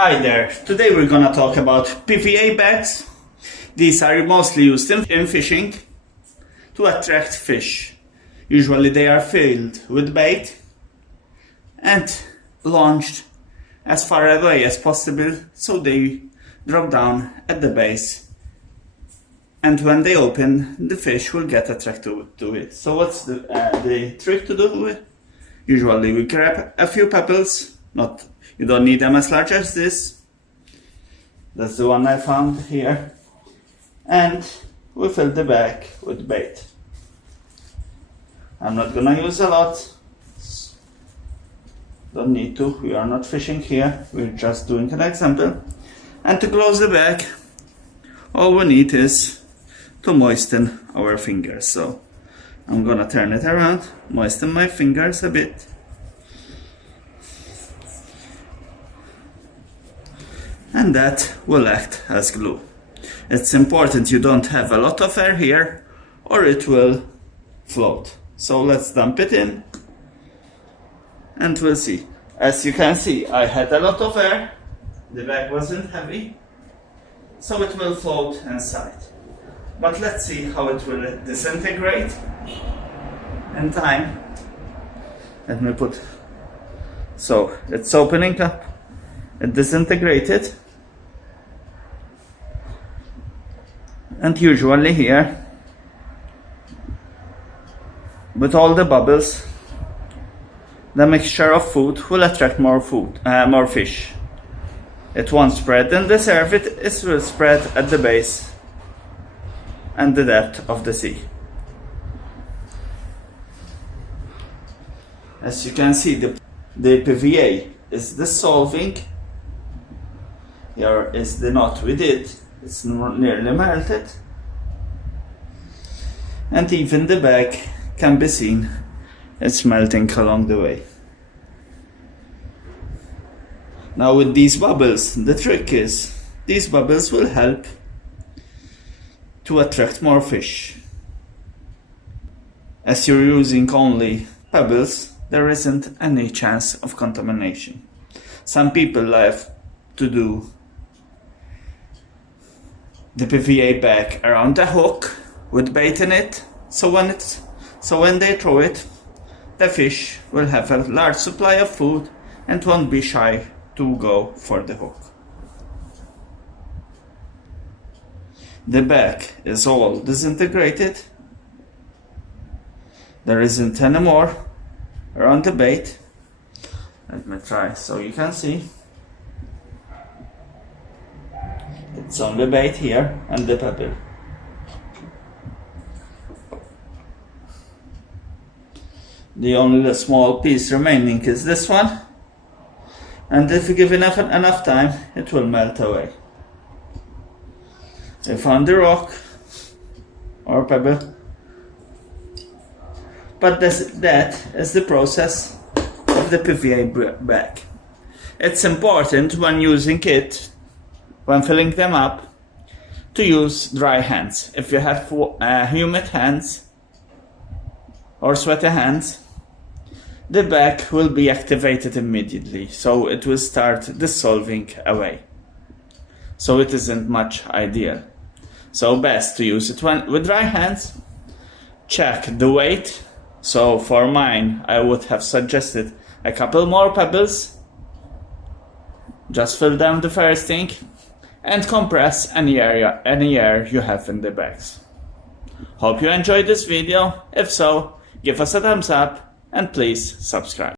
Hi there, today we're gonna talk about PVA bags. These are mostly used in fishing to attract fish. Usually they are filled with bait and launched as far away as possible so they drop down at the base, and when they open the fish will get attracted to it. So what's the trick to do with it? Usually we grab a few pebbles, you don't need them as large as this. That's the one I found here. And we fill the bag with bait. I'm not gonna use a lot. Don't need to, we are not fishing here. We're just doing an example. And to close the bag, all we need is to moisten our fingers. So I'm gonna turn it around, moisten my fingers a bit. And that will act as glue. It's important you don't have a lot of air here or it will float. So let's dump it in and we'll see. As you can see, I had a lot of air, the bag wasn't heavy, so it will float inside. But let's see how it will disintegrate in time. Let me put, so it's opening up, it disintegrated. And usually here, with all the bubbles, the mixture of food will attract more fish. It won't spread in the surface, it will spread at the base and the depth of the sea. As you can see, the PVA is dissolving. Here is the knot we did. It's nearly melted, and even the bag can be seen, it's melting along the way. Now with these bubbles, the trick is these bubbles will help to attract more fish. As you're using only pebbles, there isn't any chance of contamination. Some people like to do the PVA bag around the hook with bait in it, so when they throw it, the fish will have a large supply of food and won't be shy to go for the hook. The bag is all disintegrated. There isn't any more around the bait. Let me try so you can see. It's only bait here and the pebble. The only small piece remaining is this one, and if you give enough time, it will melt away. I found the rock or pebble, but that is the process of the PVA bag. It's important when using it, when filling them up, to use dry hands. If you have humid hands or sweaty hands, the bag will be activated immediately, so it will start dissolving away. So it isn't much ideal. So best to use it with dry hands. Check the weight. So for mine, I would have suggested a couple more pebbles. Just fill them the first thing and compress any air you have in the bags. Hope you enjoyed this video. If so, give us a thumbs up and please subscribe.